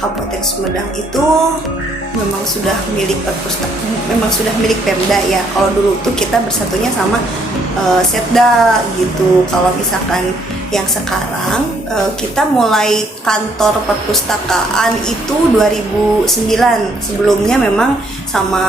Kabupaten Sumedang itu memang sudah milik memang sudah milik Pemda ya. Kalau dulu tuh kita bersatunya sama Setda gitu. Kalau misalkan yang sekarang kita mulai kantor perpustakaan itu 2009. Sebelumnya memang sama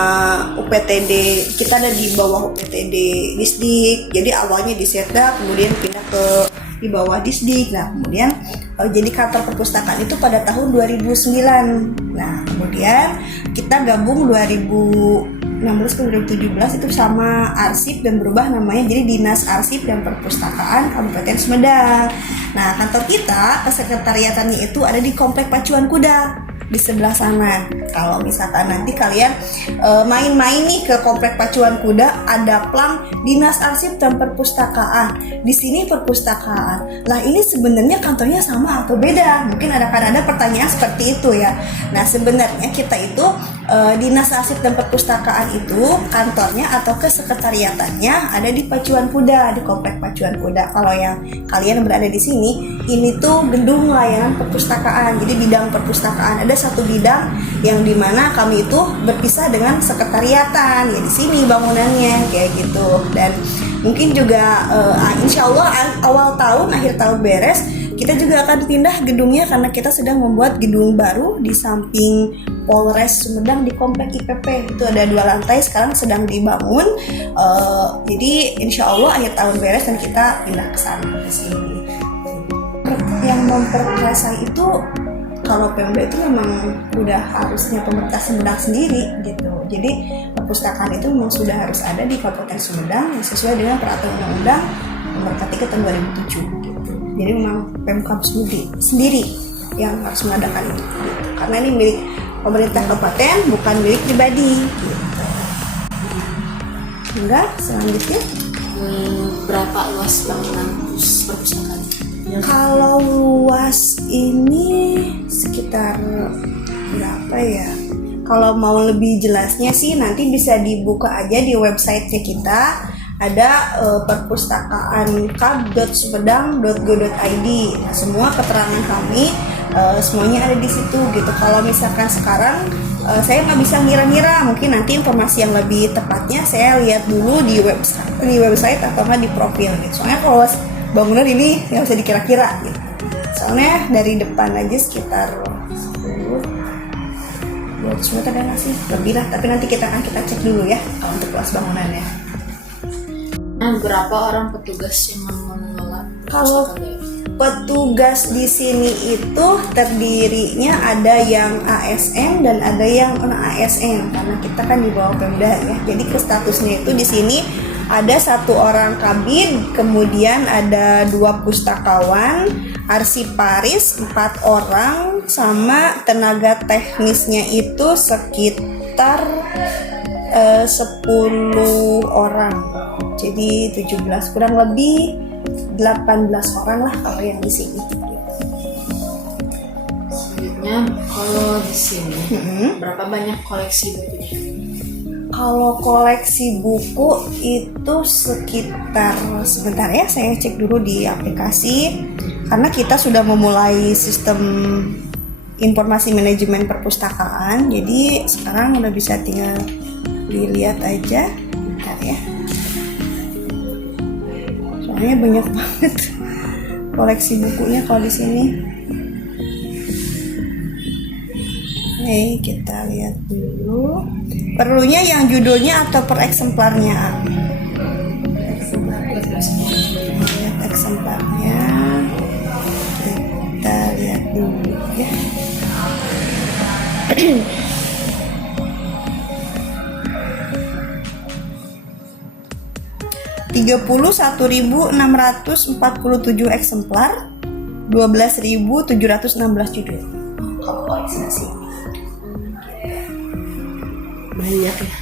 UPTD, kita ada di bawah UPTD Disdik. Jadi awalnya di Setda, kemudian pindah ke di bawah Disdik. Nah, kemudian jadi kantor perpustakaan itu pada tahun 2009. Nah, kemudian kita gabung 2016 ke 2017 itu sama Arsip dan berubah namanya jadi Dinas Arsip dan Perpustakaan Kabupaten Sumedang. Nah, kantor kita, kesekretariatannya itu ada di Komplek Pacuan Kuda di sebelah sana. Kalau misalkan nanti kalian main-main nih ke Komplek Pacuan Kuda, ada plang Dinas Arsip dan Perpustakaan. Di sini perpustakaan. Lah, ini sebenarnya kantornya sama atau beda? Mungkin ada pertanyaan seperti itu ya. Nah, sebenarnya kita itu Dinas Arsip dan Perpustakaan itu kantornya atau kesekretariatannya ada di Pacuan Kuda, di Komplek Pacuan Kuda. Kalau yang kalian berada di sini, ini tuh gedung layanan perpustakaan. Jadi bidang perpustakaan ada satu bidang yang dimana kami itu berpisah dengan sekretariatan ya, di sini bangunannya kayak gitu. Dan mungkin juga insya Allah awal tahun, akhir tahun beres, kita juga akan pindah gedungnya karena kita sedang membuat gedung baru di samping Polres Sumedang di Komplek IPP. Itu ada 2 lantai, sekarang sedang dibangun. Jadi insya Allah akhir tahun beres dan kita pindah ke sana, ke sini. Yang memperkasa itu kalau Pemda itu memang udah harusnya pemerintah Sumedang sendiri gitu. Jadi perpustakaan itu memang sudah harus ada di Kabupaten Sumedang yang sesuai dengan peraturan undang-undang nomor 3 tahun 2007 gitu. Jadi memang Pemkab sendiri yang harus mengadakan itu gitu. Karena ini milik pemerintah kabupaten, bukan milik pribadi gitu. Enggak, selanjutnya berapa luas bangunan perpustakaan? Kalau luas ini sekitar berapa ya? Kalau mau lebih jelasnya sih nanti bisa dibuka aja di websitenya kita. Ada perpustakaan.kab.sumedang.go.id. Nah, semua keterangan kami semuanya ada di situ gitu. Kalau misalkan sekarang saya nggak bisa ngira-ngira, mungkin nanti informasi yang lebih tepatnya saya lihat dulu di website atau nggak di profil gitu. Soalnya kalau bangunan ini nggak bisa dikira-kira gitu. Soalnya dari depan aja sekitar 200 meter ada nggak sih? Lebih lah, tapi nanti kita cek dulu ya kalau untuk luas bangunannya. Berapa orang petugas yang mengelola? Kalau petugas di sini itu terdirinya ada yang ASN dan ada yang non ASN karena kita kan di bawah Pemda ya. Jadi statusnya itu di sini ada 1 orang kabid, kemudian ada 2 pustakawan, arsiparis 4 orang, sama tenaga teknisnya itu sekitar 10 orang. Jadi 17 kurang lebih 18 orang lah kalau yang di sini. Selanjutnya kalau di sini berapa banyak koleksi bukunya? Kalau koleksi buku itu sekitar, sebentar ya saya cek dulu di aplikasi karena kita sudah memulai sistem informasi manajemen perpustakaan. Jadi sekarang udah bisa tinggal dilihat aja. Bentar ya. Soalnya banyak banget koleksi bukunya kalau di sini. Oke, kita lihat dulu. Perlunya yang judulnya atau per eksemplarnya? Lihat eksemplarnya. Kita lihat dulu ya. 31.647 eksemplar, 12.716 judul. Kalau koleksi sih banyak ya.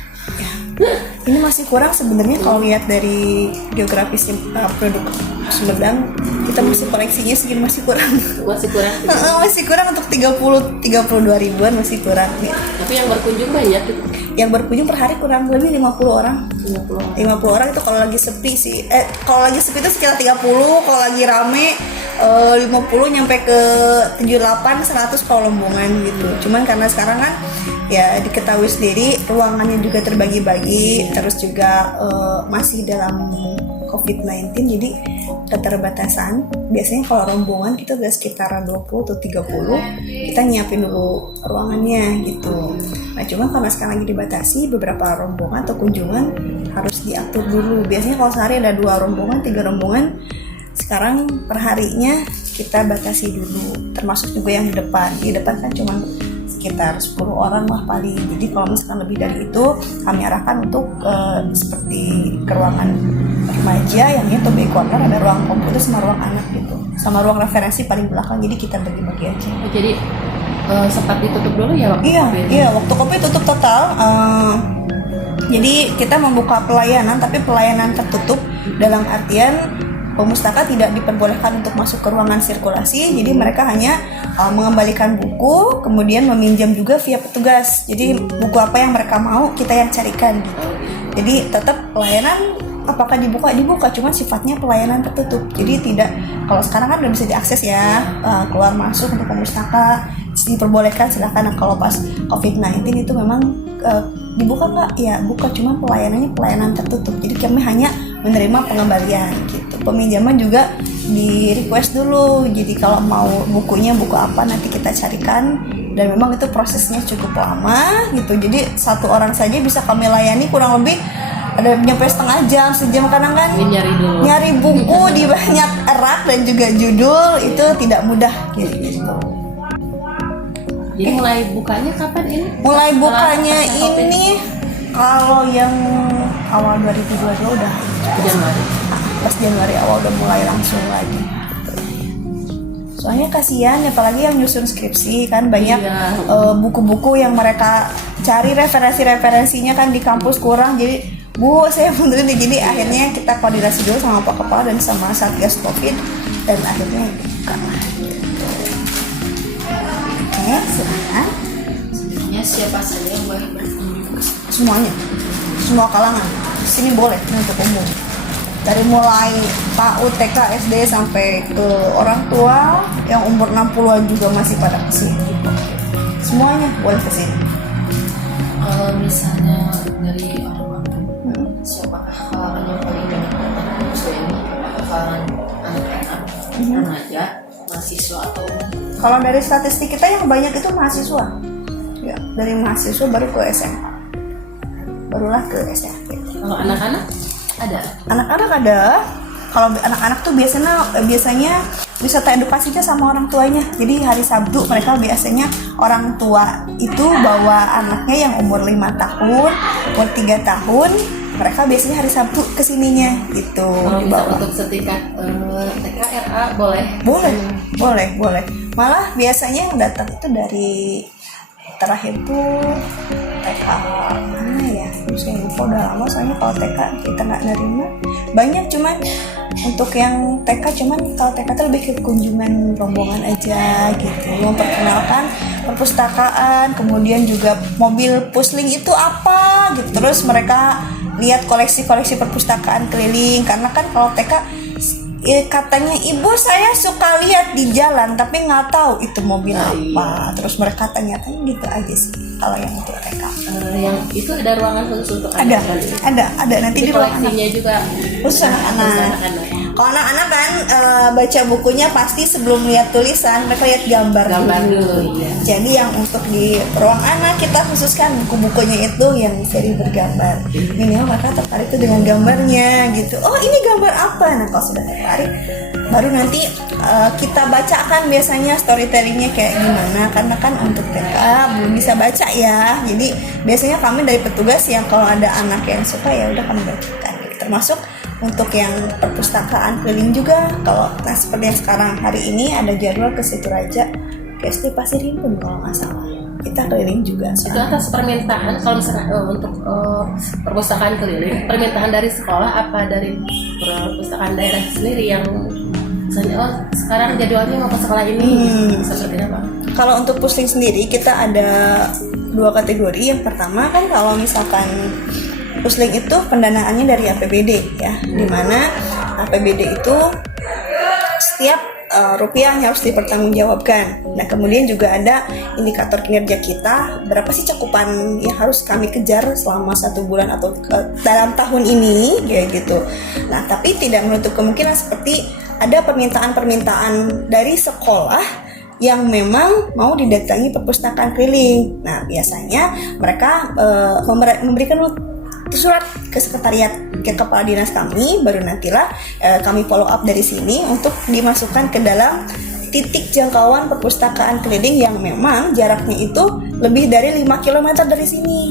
Ini masih kurang sebenarnya kalau lihat dari geografis produk Sumedang, kita masih koleksinya segini masih kurang. Masih kurang. Masih kurang untuk 32 ribuan masih kurang nih. Tapi yang berkunjung banyak gitu. Yang berkunjung per hari kurang lebih 50 orang. 50 orang itu kalau lagi sepi sih. Kalau lagi sepi itu sekitar 30, kalau lagi rame 50 nyampe ke 78 100 kalau rombongan gitu. Cuman karena sekarang kan ya diketahui sendiri ruangannya juga terbagi-bagi, terus juga masih dalam COVID-19, jadi keterbatasan. Biasanya kalau rombongan kita udah sekitar 20 atau 30, kita nyiapin dulu ruangannya gitu. Nah cuma karena sekarang lagi dibatasi, beberapa rombongan atau kunjungan harus diatur dulu. Biasanya kalau sehari ada 2 rombongan, 3 rombongan, sekarang perharinya kita batasi dulu, termasuk juga yang di depan. Di depan kan cuma sekitar 10 orang lah paling. Jadi kalau misalkan lebih dari itu, kami arahkan untuk seperti ke ruangan remaja yang itu B corner, ada ruang komputer sama ruang anak gitu, sama ruang referensi paling belakang. Jadi kita bagi-bagi aja. Jadi sempat ditutup dulu ya waktu COVID? Iya, waktu COVID tutup total. Jadi kita membuka pelayanan, tapi pelayanan tertutup dalam artian pemustaka tidak diperbolehkan untuk masuk ke ruangan sirkulasi. Jadi mereka hanya mengembalikan buku, kemudian meminjam juga via petugas. Jadi buku apa yang mereka mau kita yang carikan gitu. Jadi tetap pelayanan apakah dibuka, cuma sifatnya pelayanan tertutup. Jadi tidak, kalau sekarang kan udah bisa diakses ya, keluar masuk untuk pemustaka diperbolehkan silakan. Nah, kalau pas COVID-19 itu memang dibuka nggak? Ya buka, cuma pelayanannya pelayanan tertutup. Jadi kami hanya menerima pengembalian gitu. Peminjaman juga di request dulu. Jadi kalau mau bukunya buku apa nanti kita carikan, dan memang itu prosesnya cukup lama gitu. Jadi satu orang saja bisa kami layani kurang lebih ada nyampe setengah jam, sejam. Kadang kan nyari buku di banyak rak dan juga judul itu tidak mudah gitu. Jadi mulai bukanya kapan ini? Mulai bukanya ini kalau yang awal 2022 udah Januari. Pas Januari awal udah mulai langsung lagi. Soalnya kasihan, apalagi yang nyusun skripsi kan banyak buku-buku yang mereka cari referensinya kan di kampus kurang. Jadi Bu, saya mundurin di gini. Akhirnya kita koordinasi dulu sama Pak Kepala dan sama Satgas COVID, dan akhirnya buka lah. Oke, silakan. Sebenarnya siapa saja yang boleh berkunjung? Semuanya, semua kalangan. Sini boleh untuk umum. Dari mulai PAUD, TK, SD sampai ke orang tua yang umur 60-an juga masih pada kesini. Semuanya boleh kesini. Kalau misalnya dari orang siapakah kalangan yang paling banyak datang ke museum ini? Apakah kalangan anak-anak, remaja, mahasiswa atau Kalau dari statistik kita yang banyak itu mahasiswa. Ya, dari mahasiswa baru ke SMA. Barulah ke SMP. kalau anak-anak ada? Anak-anak ada. Kalau anak-anak tuh biasanya wisata edukasinya sama orang tuanya. Jadi hari Sabtu mereka biasanya orang tua itu bawa anaknya yang umur 5 tahun, umur 3 tahun. Mereka biasanya hari Sabtu kesininya gitu. Kalau bisa untuk setingkat TK, RA boleh? Boleh. Malah biasanya yang datang itu dari terakhir tuh TK mana ya? Saya lupa, udah lama soalnya. Kalau TK kita nggak nerima. Banyak, cuman untuk yang TK, cuman kalau TK itu lebih ke kunjungan rombongan aja gitu, memperkenalkan perpustakaan, kemudian juga mobil pusling itu apa gitu. Terus mereka lihat koleksi-koleksi perpustakaan keliling, karena kan kalau TK katanya ibu saya suka lihat di jalan tapi nggak tahu itu mobil apa. Terus mereka tanya-tanya gitu aja sih kalau yang untuk TK. Yang itu ada ruangan khusus untuk ada nanti di ruang koleksinya anak juga khusus anak-anak. Kalau anak-anak kan baca bukunya pasti sebelum lihat tulisan mereka lihat gambar dulu. Ya. Jadi yang untuk di ruang anak kita khususkan buku-bukunya itu yang seri bergambar. Minimal mereka tertarik tuh dengan gambarnya gitu. Oh ini gambar apa? Nah kalau sudah tertarik baru nanti kita bacakan biasanya storytellingnya kayak gimana, karena kan untuk TK belum bisa baca ya. Jadi biasanya kami dari petugas yang kalau ada anak yang suka ya udah kami bacakan. Termasuk untuk yang perpustakaan keliling juga. Kalau seperti yang sekarang hari ini ada jadwal ke Situraja, ke SD Pasir Impun kalau nggak salah. Kita keliling juga. Itu atas permintaan, kalau misalnya untuk perpustakaan keliling, permintaan dari sekolah apa dari perpustakaan daerah sendiri yang misalnya sekarang jadwalnya mau ke sekolah ini seperti apa? Kalau untuk pusling sendiri kita ada 2 kategori. Yang pertama kan kalau misalkan pusling itu pendanaannya dari APBD ya, dimana APBD itu setiap rupiah yang harus dipertanggungjawabkan. Nah kemudian juga ada indikator kinerja kita, berapa sih cakupan yang harus kami kejar selama 1 bulan atau dalam tahun ini, kayak gitu. Nah tapi tidak menutup kemungkinan seperti ada permintaan-permintaan dari sekolah yang memang mau didatangi perpustakaan keliling. Nah biasanya mereka memberikan surat ke sekretariat, ke kepala dinas kami, baru nantilah kami follow up dari sini untuk dimasukkan ke dalam titik jangkauan perpustakaan keliling yang memang jaraknya itu lebih dari 5 km dari sini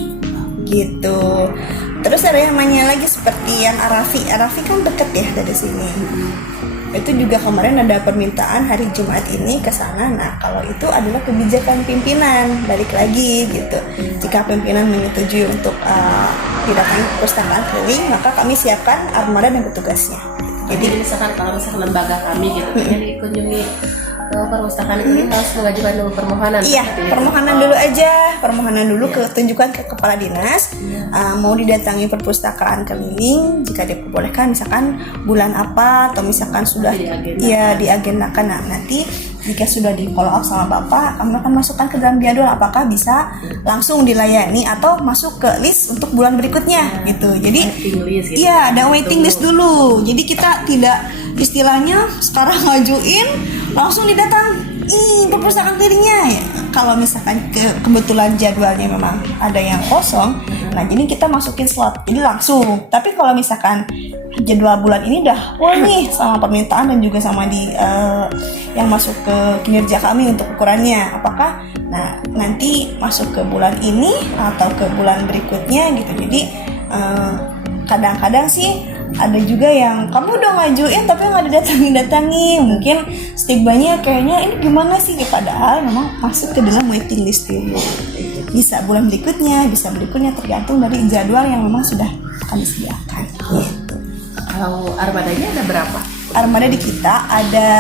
gitu. Terus ada yang namanya lagi seperti yang Arafi kan deket ya dari sini. Itu juga kemarin ada permintaan hari Jumat ini ke sana. Nah kalau itu adalah kebijakan pimpinan, balik lagi gitu. Jika pimpinan menyetujui untuk didatangi perpustakaan keliling, maka kami siapkan armada dan petugasnya. Jadi misalkan kalau misalkan lembaga kami gitu yang dikunjungi perpustakaan ini harus mengajukan dulu permohonan. Iya, permohonan dulu tunjukkan ke kepala dinas mau didatangi perpustakaan keliling, jika diperbolehkan misalkan bulan apa atau misalkan sudah diagendakan. Nah, nanti jika sudah di follow up sama Bapak, kami akan masukkan ke dalam jadwal apakah bisa langsung dilayani atau masuk ke list untuk bulan berikutnya gitu. Jadi iya, ada waiting list dulu. Jadi kita tidak istilahnya sekarang ngajuin langsung didatang perpustakaan kelilingnya ya. Kalau misalkan kebetulan jadwalnya memang ada yang kosong, nah jadi kita masukin slot jadi langsung. Tapi kalau misalkan jadwal bulan ini udah full nih sama permintaan dan juga sama di yang masuk ke kinerja kami untuk ukurannya, apakah nanti masuk ke bulan ini atau ke bulan berikutnya gitu. Jadi kadang-kadang sih ada juga yang kamu udah ngajuin tapi nggak didatangi, mungkin stigmanya kayaknya ini gimana sih, padahal memang masuk ke dalam waiting list dulu. Bisa bulan berikutnya, bisa berikutnya, tergantung dari jadwal yang memang sudah kami sediakan gitu. Kalau armadanya ada berapa? Armada di kita ada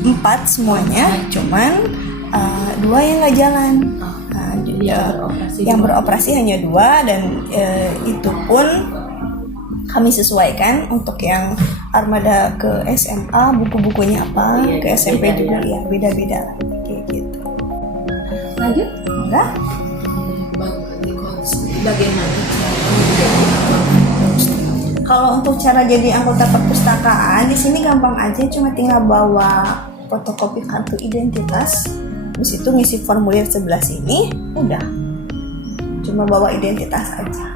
4 semuanya, cuman 2 yang nggak jalan. Yang beroperasi hanya 2 dan itu pun kami sesuaikan. Untuk yang armada ke SMA buku-bukunya apa, ke SMP juga ya beda-beda kayak gitu. Lanjut? Enggak? Bagaimana kalau untuk cara jadi anggota perpustakaan di sini gampang aja, cuma tinggal bawa fotokopi kartu identitas, habis itu ngisi formulir sebelah sini, udah. Cuma bawa identitas aja.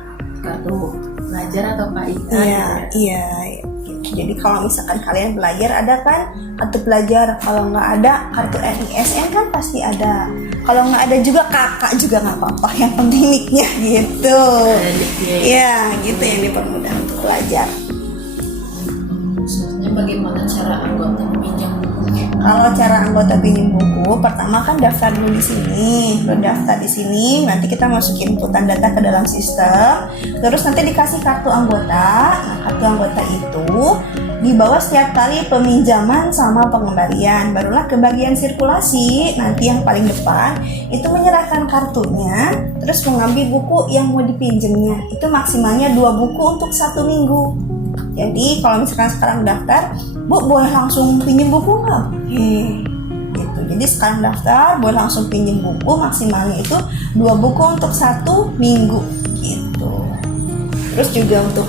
Kartu pelajar atau KIK? Iya. Jadi kalau misalkan kalian belajar ada kan kartu pelajar, kalau nggak ada kartu RISN kan pasti ada. Kalau nggak ada juga kakak juga nggak apa-apa, yang penting nicknya gitu. Iya, gitu yang dipermudah untuk belajar. Sebenarnya bagaimana cara anggota meminjam buku? Kalau cara anggota pinjam buku, pertama kan daftar dulu di sini. Lo daftar di sini, nanti kita masukin inputan data ke dalam sistem. Terus nanti dikasih kartu anggota. Nah, kartu anggota itu dibawa setiap kali peminjaman sama pengembalian. Barulah ke bagian sirkulasi, nanti yang paling depan itu menyerahkan kartunya, terus mengambil buku yang mau dipinjemnya. Itu maksimalnya 2 buku untuk 1 minggu. Jadi kalau misalkan sekarang daftar, Bu boleh langsung pinjem buku nggak? Gitu. Jadi sekarang daftar boleh langsung pinjem buku, maksimalnya itu 2 buku untuk 1 minggu gitu. Terus juga untuk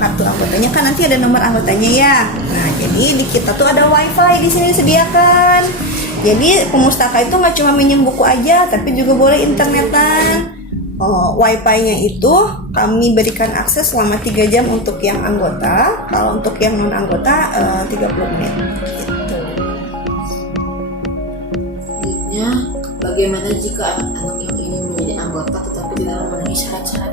kartu anggotanya kan nanti ada nomor anggotanya ya. Nah jadi di kita tuh ada wifi di sini disediakan. Jadi pemustaka itu nggak cuma minjem buku aja, tapi juga boleh internetan. Wifi-nya itu kami berikan akses selama 3 jam untuk yang anggota. Kalau untuk yang non anggota 30 menit gitu. Selanjutnya, bagaimana jika anak yang ingin menjadi anggota tetapi tidak memenuhi syarat-syarat?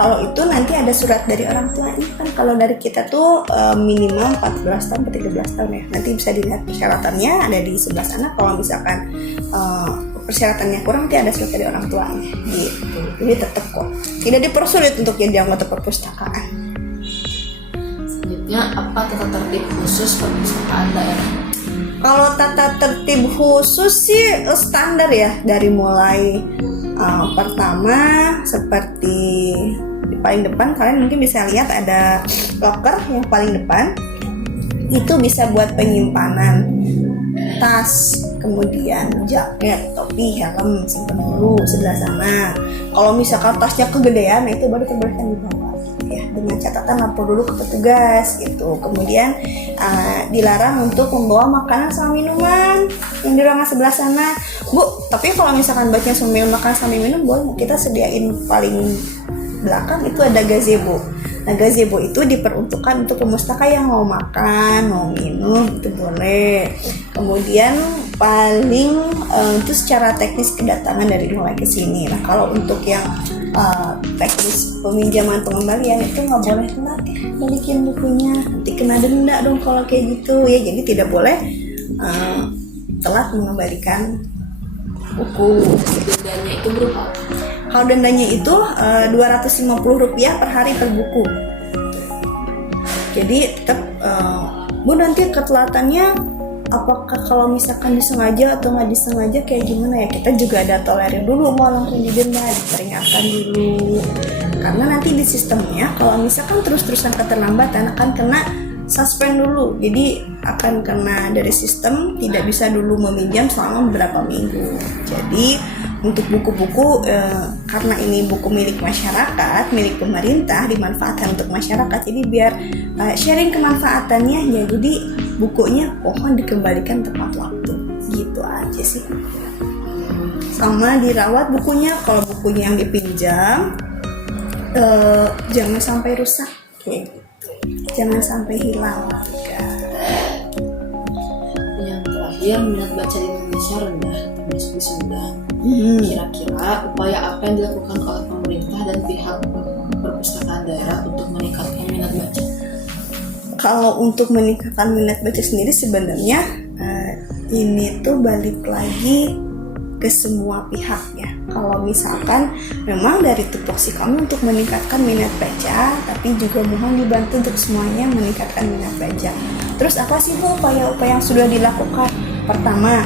Kalau itu nanti ada surat dari orang tuanya kan. Kalau dari kita tuh minimal 14 tahun atau 13 tahun ya. Nanti bisa dilihat persyaratannya ada di sebelah sana. Kalau misalkan persyaratannya kurang, nanti ada surat dari orang tuanya gitu. Jadi tetap kok tidak dipersulit untuk jadi anggota perpustakaan. Selanjutnya, apa tata tertib khusus perpustakaan daerah? Kalau tata tertib khusus sih standar ya, dari mulai pertama seperti di paling depan kalian mungkin bisa lihat ada locker yang paling depan. itu bisa buat penyimpanan tas, kemudian jaket, topi, helm simpan dulu sebelah sana. Kalau misalkan tasnya kegedean, itu baru terbolehkan dibawa ya, dengan catatan lapor dulu ke petugas gitu. Kemudian dilarang untuk membawa makanan sama minuman yang di ruangan sebelah sana, Bu. Tapi kalau misalkan baiknya sambil makan sambil minum, boleh, kita sediain paling belakang itu ada gazebo. Nah, gazebo itu diperuntukkan untuk pemustaka yang mau makan, mau minum, itu boleh. Kemudian paling itu secara teknis kedatangan dari mulai ke sini. Nah, kalau untuk yang teknis peminjaman pengembalian itu nggak boleh telat ya, balikin bukunya, nanti kena denda dong kalau kayak gitu ya. Jadi tidak boleh telat mengembalikan buku. Dendanya itu berupa Hal dendanya itu Rp250 per hari per buku. Jadi tetap Bu, nanti ketelatannya apakah kalau misalkan disengaja atau nggak disengaja kayak gimana ya? Kita juga ada tolerir dulu, mau langsung didenda, diperingatkan dulu. Karena nanti di sistemnya kalau misalkan terus-terusan keterlambatan akan kena suspend dulu. Jadi akan kena dari sistem, tidak bisa dulu meminjam selama beberapa minggu. Jadi untuk buku-buku karena ini buku milik masyarakat, milik pemerintah, dimanfaatkan untuk masyarakat. Jadi biar sharing kemanfaatannya ya, jadi bukunya mohon dikembalikan tepat waktu. Gitu aja sih. Sama dirawat bukunya, kalau bukunya yang dipinjam jangan sampai rusak kayak gitu. Jangan sampai hilang juga. Yang terakhir, minat baca di Indonesia rendah, termasuk di Sumedang. Kira-kira upaya apa yang dilakukan oleh pemerintah dan pihak perpustakaan daerah untuk meningkatkan minat baca? Kalau untuk meningkatkan minat baca sendiri sebenarnya ini tuh balik lagi ke semua pihak ya. Kalau misalkan memang dari tupoksi kami untuk meningkatkan minat baca, tapi juga mohon dibantu untuk semuanya meningkatkan minat baca. Terus apa sih Bu upaya-upaya yang sudah dilakukan? Pertama,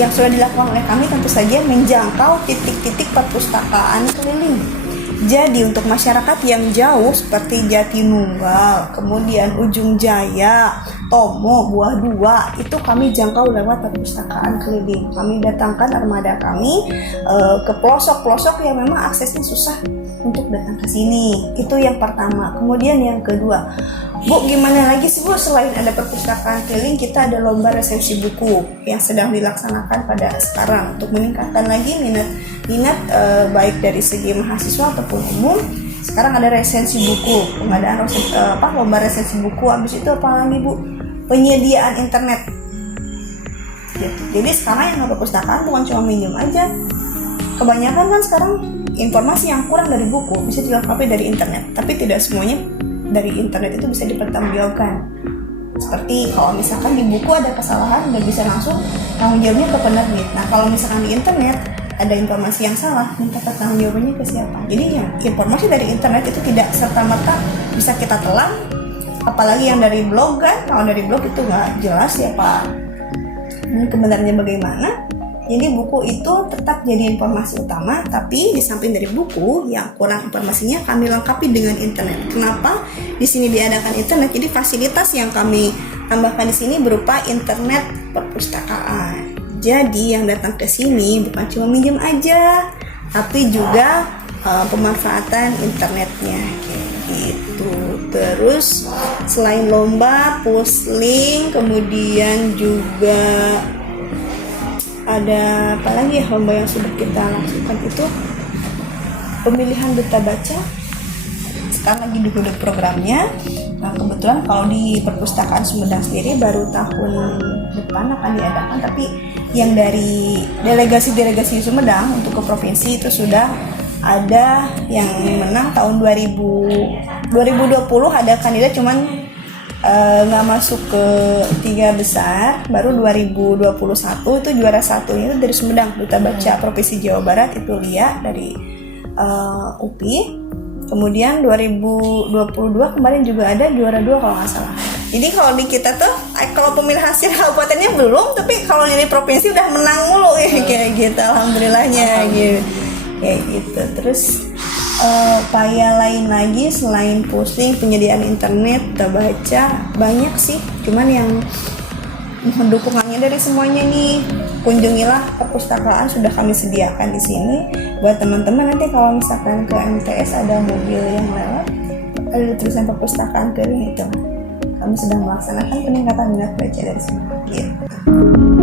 yang sudah dilakukan oleh kami tentu saja menjangkau titik-titik perpustakaan keliling. Jadi untuk masyarakat yang jauh seperti Jatinunggal, kemudian Ujung Jaya, Tomo, Buah Dua, itu kami jangkau lewat perpustakaan keliling. Kami datangkan armada kami ke pelosok-pelosok yang memang aksesnya susah untuk datang ke sini. Itu yang pertama. Kemudian yang kedua, Bu, gimana lagi sih Bu, selain ada perpustakaan keliling, kita ada lomba resensi buku yang sedang dilaksanakan pada sekarang untuk meningkatkan lagi minat baik dari segi mahasiswa ataupun umum. Sekarang ada resensi buku, pengadaan lomba resensi buku. Habis itu apa lagi Bu? Penyediaan internet. Jadi sekarang yang perpustakaan bukan cuma minjem aja. Kebanyakan kan sekarang informasi yang kurang dari buku bisa dilengkapi dari internet, tapi tidak semuanya dari internet itu bisa dipertanggungjawabkan. Seperti kalau misalkan di buku ada kesalahan, nggak bisa langsung tanggung jawabnya ke penerbit. Nah kalau misalkan di internet ada informasi yang salah, minta pertanggung jawabannya ke siapa? Jadi ya, informasi dari internet itu tidak serta-merta bisa kita telan, apalagi yang dari blog kan. Kalau dari blog itu nggak jelas ya Pak, ini kebenarannya bagaimana. Jadi buku itu tetap jadi informasi utama, tapi di samping dari buku yang kurang informasinya kami lengkapi dengan internet. Kenapa di sini diadakan internet? Jadi fasilitas yang kami tambahkan di sini berupa internet perpustakaan. Jadi yang datang ke sini bukan cuma minjem aja, tapi juga pemanfaatan internetnya kayak gitu. Terus selain lomba, pusling, kemudian juga ada apa lagi ya lomba yang sudah kita lakukan itu pemilihan duta baca. Sekarang lagi digodok programnya. Nah kebetulan kalau di perpustakaan Sumedang sendiri baru tahun depan akan diadakan, tapi yang dari delegasi Sumedang untuk ke provinsi itu sudah ada yang menang tahun 2020 ada kandidat cuman nggak masuk ke 3 besar. Baru 2021 itu juara satunya itu dari Sumedang, duta baca Provinsi Jawa Barat itu Lia dari UPI. Kemudian 2022 kemarin juga ada juara 2 kalau nggak salah. Jadi kalau di kita tuh kalau pemilihan hasil kabupatennya belum, tapi kalau dari provinsi udah menang mulu ya kayak gitu, alhamdulillahnya gitu. Kayak gitu. Terus upaya lain lagi selain pusing, penyediaan internet, kita baca banyak sih. Cuman yang dukungannya dari semuanya nih, kunjungilah perpustakaan, sudah kami sediakan di sini buat teman-teman. Nanti kalau misalkan ke MTS ada mobil yang lewat, ada tulisan perpustakaan keliling itu, kami sedang melaksanakan peningkatan minat baca dari sini gitu.